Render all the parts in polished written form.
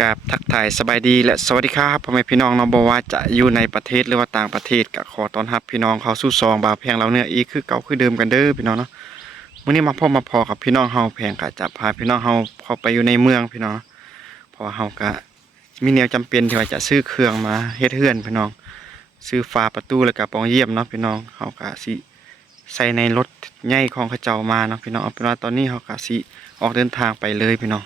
กับทักทายสบายดีและสวัสดีครับพ่อแม่พี่น้องเนาะบ่ว่าจะอยู่ในประเทศหรือว่าต่างประเทศก็ขอต้อนรับพี่น้องเข้าสู่ซองบ่าวแพงเราเนื้ออีกคือเก่าคือเดิมกันเด้อพี่น้องเนาะมื้อนี้มาพอกับพี่น้องเฮาแพงก็จะพาพี่น้องเฮาเข้าไปอยู่ในเมืองพี่น้องเพราะว่าเฮาก็มีแนวจำเป็นที่ว่าจะซื้อเครื่องมาเฮ็ดเรือนพี่น้องซื้อฝาประตูแล้วก็ปองเยี่ยมเนาะพี่น้องเฮาก็สิใส่ในรถใหญ่ของเขาเจ้ามาเนาะพี่น้องเอาเป็นว่าตอนนี้เฮาก็สิออกเดินทางไปเลยพี่น้อง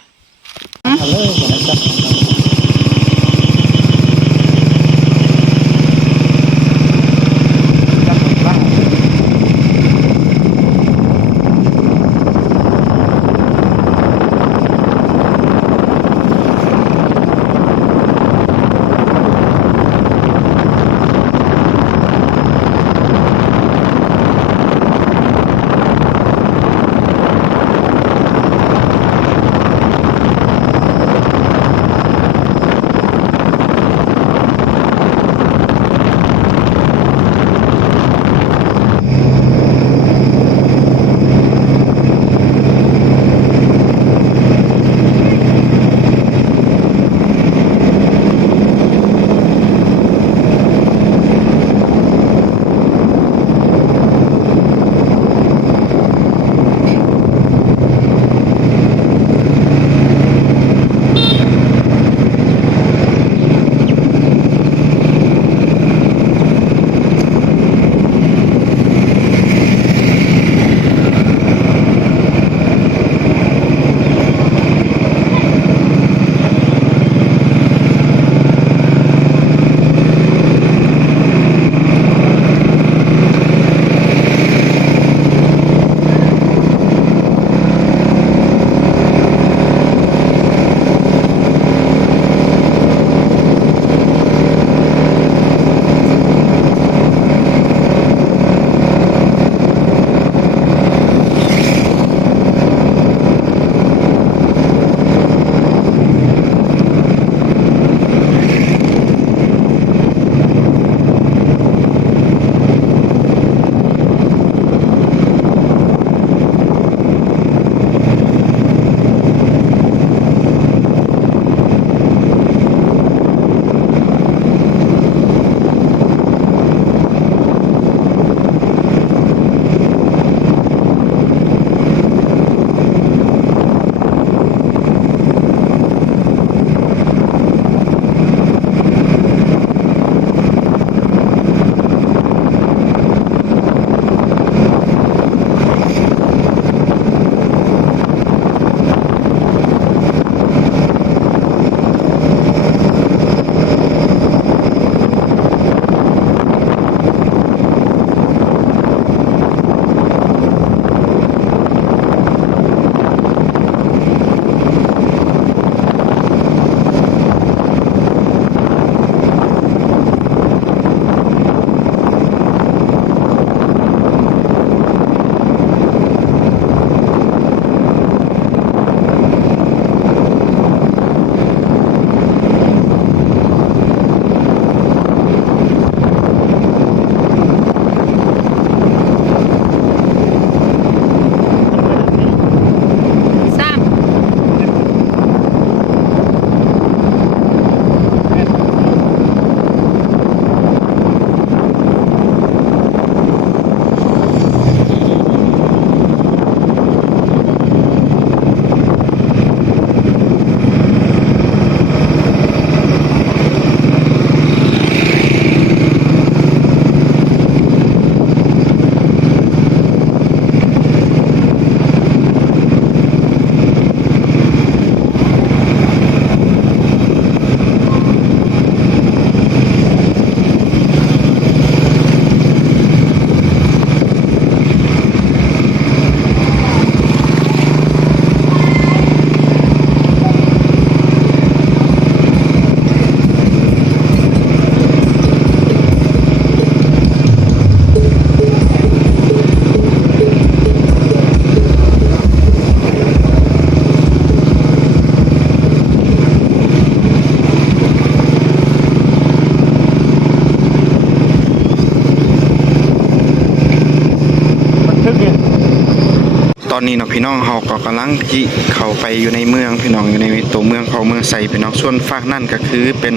อนนี้เนาะพี่น้องเฮาก็กำลังจิเข้าไปอยู่ในเมืองพี่น้องอยู่ในตัวเมืองเขาเมืองไสพี่น้องส่วนฝากนั่นก็คือเป็น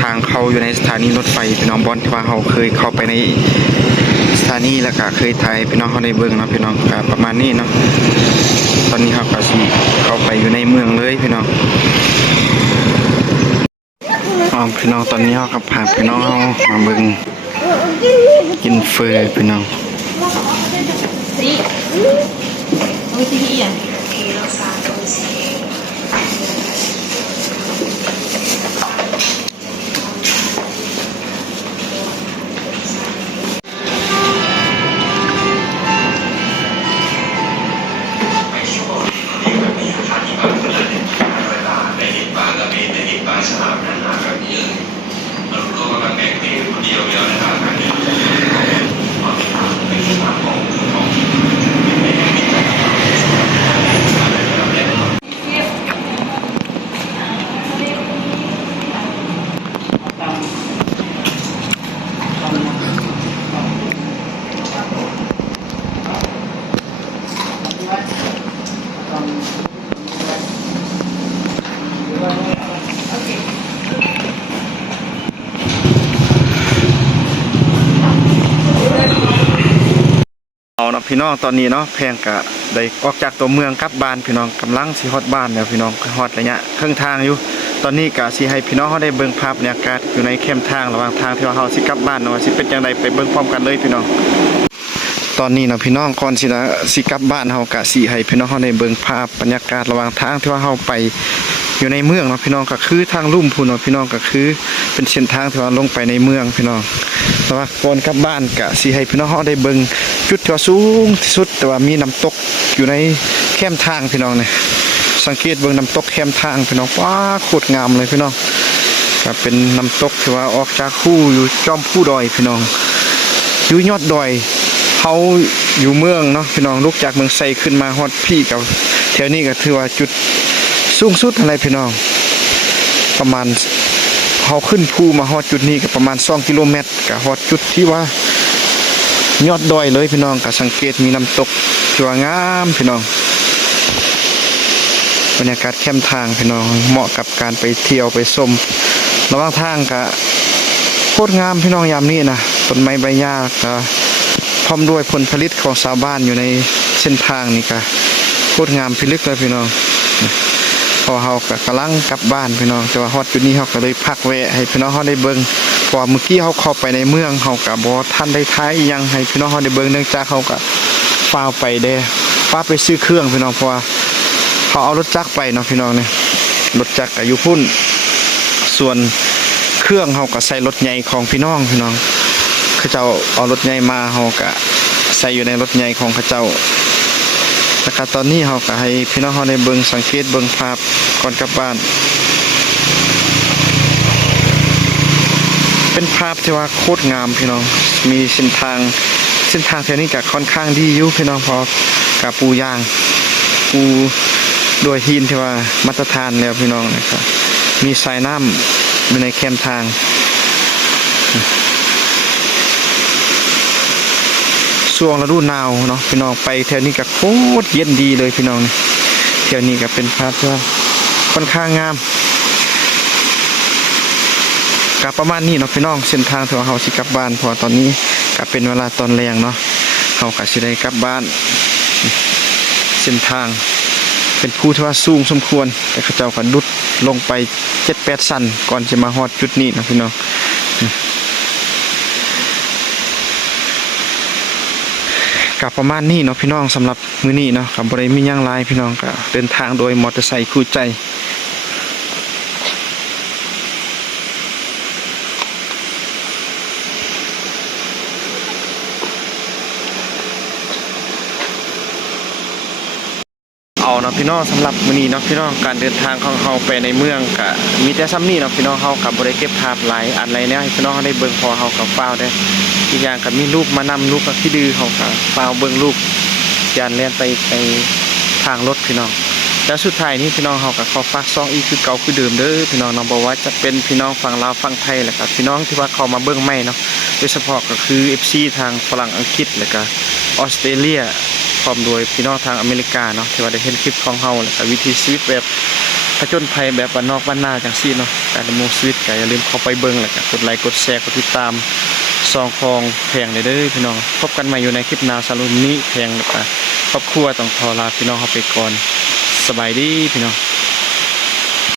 ทางเข้าอยู่ในสถานีรถไฟพี่น้องบอนที่ว่าเฮาเคยเข้าไปในสถานีแล้วก็เคยถ่ายพี่น้องเฮาได้เบิ่งเนาะพี่น้องก็ประมาณนี้เนาะตอนนี้เฮาก็สิเข้าไปอยู่ในเมืองเลยพี่น้องพี่น้องตอนนี้เฮาก็พาพี่น้องเฮามาเบิ่งกินเฟอพี่น้องSí. Hoy sí ya. เอาเนาะพี่น้องตอนนี้เนาะแพงกะได้ออกจากตัวเมืองกลับบ้านพี่น้องกำลังสิฮอดบ้านแล้วพี่น้องฮอดระยะครึ่งทางอยู่ตอนนี้กะสิให้พี่น้องเฮาได้เบิ่งภาพบรรยากาศอยู่ในเข้มทางระหว่างทางที่ว่าเฮาสิกลับบ้านเนาะสิเป็นจังไดไปเบิ่งพร้อมกันเลยพี่น้องตอนนี้เนาะพี่น้องก่อนสิกลับบ้านเฮากะสิให้พี่น้องเฮาได้เบิ่งภาพบรรยากาศระหว่างทางที่ว่าเฮาไปอยู่ในเมืองเนาะพี่น้องก็คือทางลุ่มพุ่นเนาะพี่น้องก็คือเป็นเส้นทางที่ว่าลงไปในเมืองพี่น้องแต่ว่าก่อนกลับบ้านกะสิให้พี่น้องเฮาได้เบิ่งจุดที่ว่าสูงที่สุดแต่ว่ามีน้ำตกอยู่ในแคมทางพี่น้องเนี่ยสังเกตเบิ่งน้ำตกแคมทางพี่น้องว้าโคตรงามเลยพี่น้องก็เป็นน้ำตกที่ว่าออกจากคู่อยู่จอมผู้ดอยพี่น้องอยู่ยอดดอยเฮาอยู่เมืองเนาะพี่น้องลุกจากเมืองไซขึ้นมาฮอดพี่กับแถวนี้ก็ถือว่าจุดสูงสุดอะไรพี่น้องประมาณเฮาขึ้นภูมาฮอดจุดนี้ก็ประมาณ2 กิโลเมตรก็ฮอดจุดที่ว่ายอดดอยเลยพี่น้องก็สังเกตมีน้ำตกสวยงามพี่น้องบรรยากาศเข้มทางพี่น้องเหมาะกับการไปเที่ยวไปชมระหว่างทางก็โคตรงามพี่น้องยามนี้นะต้นไม้ใบหญ้าก็พร้อมด้วยผลผลิตของชาวบ้านอยู่ในเส้นทางนี่ก็โคตรงามพิลึกเลยพี่น้องพอเฮาก็กำลังกลับบ้านพี่น้องแต่ว่าฮอดจุดนี้เฮาก็เลยพักแวะให้พี่น้องเฮาได้เบิ่งเพราะเมื่อกี้เฮาเข้าไปในเมืองเฮาก็บ่ทันได้ท้ายยังให้พี่น้องเฮาได้เบิ่งเนื่องจากเฮาก็ฟ้าวไปไปซื้อเครื่องพี่น้องเพราะว่าเขาเอารถจักรไปเนาะพี่น้องเนี่ยรถจักรก็อยู่พุ่นส่วนเครื่องเฮาก็ใส่รถใหญ่ของพี่น้องเขาเจ้าเอารถใหญ่มาเฮาก็ใส่อยู่ในรถใหญ่ของเขาเจ้าแล้วก็ตอนนี้เฮาก็ให้พี่น้องเฮาได้เบิ่งสังเกตเบิ่งภาพก่อนกลับบ้านเป็นภาพที่ว่าโคตรงามพี่น้องมีเส้นทางแถวนี้ก็ค่อนข้างดีอยู่พี่น้องพอกับปูยางปูด้วยหินที่ว่ามาตรฐานแล้วพี่น้องนะครับมีสายน้ำอยู่ในแคมทางช่วงฤดูหนาวเนาะพี่น้องไปแถวนี้ก็โคตรเย็นดีเลยพี่น้องแถวนี้ก็เป็นภาพที่ว่าค่อนข้างงามกับประมาณนี้เนาะพี่น้องเส้นทางที่ว่าเฮาสิกลับบ้านพอตอนนี้ก็เป็นเวลาตอนแรงเนาะเฮาก็สิได้กลับบ้านเส้นทางเป็นภูที่ว่าสูงสมควรแต่เขาเจ้าก็ดุดลงไป 7-8 สั้นก่อนจะมาฮอดจุดนี้นะพี่น้องกับประมาณนี้เนาะพี่น้องสำหรับมื้อนี้เนาะกับบ่ได้มีหยังหลายพี่น้องก็เดินทางโดยมอเตอร์ไซค์คู่ใจเอาเนาะพี่น้องสำหรับมื้อนี้เนาะพี่น้องการเดินทางของเฮาไปในเมืองก็มีแต่ซ้ำนี้เนาะพี่น้องเฮาก็บ่ได้เก็บภาพหลายอันไรแล้วให้พี่น้องได้เบิ่งพอเฮาก็ฟ้าวได้อีกอย่างก็มีลูกมานำลูกก็ขี้ดื้อเฮาก็ฟ้าวเบิ่งลูกยานแล่นไปทางรถพี่น้องแล้วสุดท้ายนี้พี่น้องเฮาก็ขอฝากซองอีกคือเก่าคือเดิมเด้อพี่น้องบ่ว่าจะเป็นพี่น้องฝั่งลาวฝั่งไทยแล้วก็พี่น้องที่ว่าเข้ามาเบิ่งใหม่เนาะโดยเฉพาะก็คือ FC ทางฝรั่งอังกฤษแล้วก็ออสเตรเลีย ร้อมด้วยพี่น้องทางอเมริกาเนาะที่ว่าได้เห็นคลิปของเฮาแล้วก็วิถีชีวิตแบบผจญภัยแบบบ้านนอกบ้านนาจังซี่เนาะการดำรงชีวิตก็อย่าลืมเข้าไปเบิ่งแล้วก็กดไลค์กดแชร์กดติดตามซองคองแพงได้เด้อพี่น้องพบกันใหม่อยู่ในคลิปหน้าสำหรับวันนี้แพงแล้วก็ครอบครัวต้องขอลาพี่น้องเฮาไปก่อนสบายดีพี่น้อง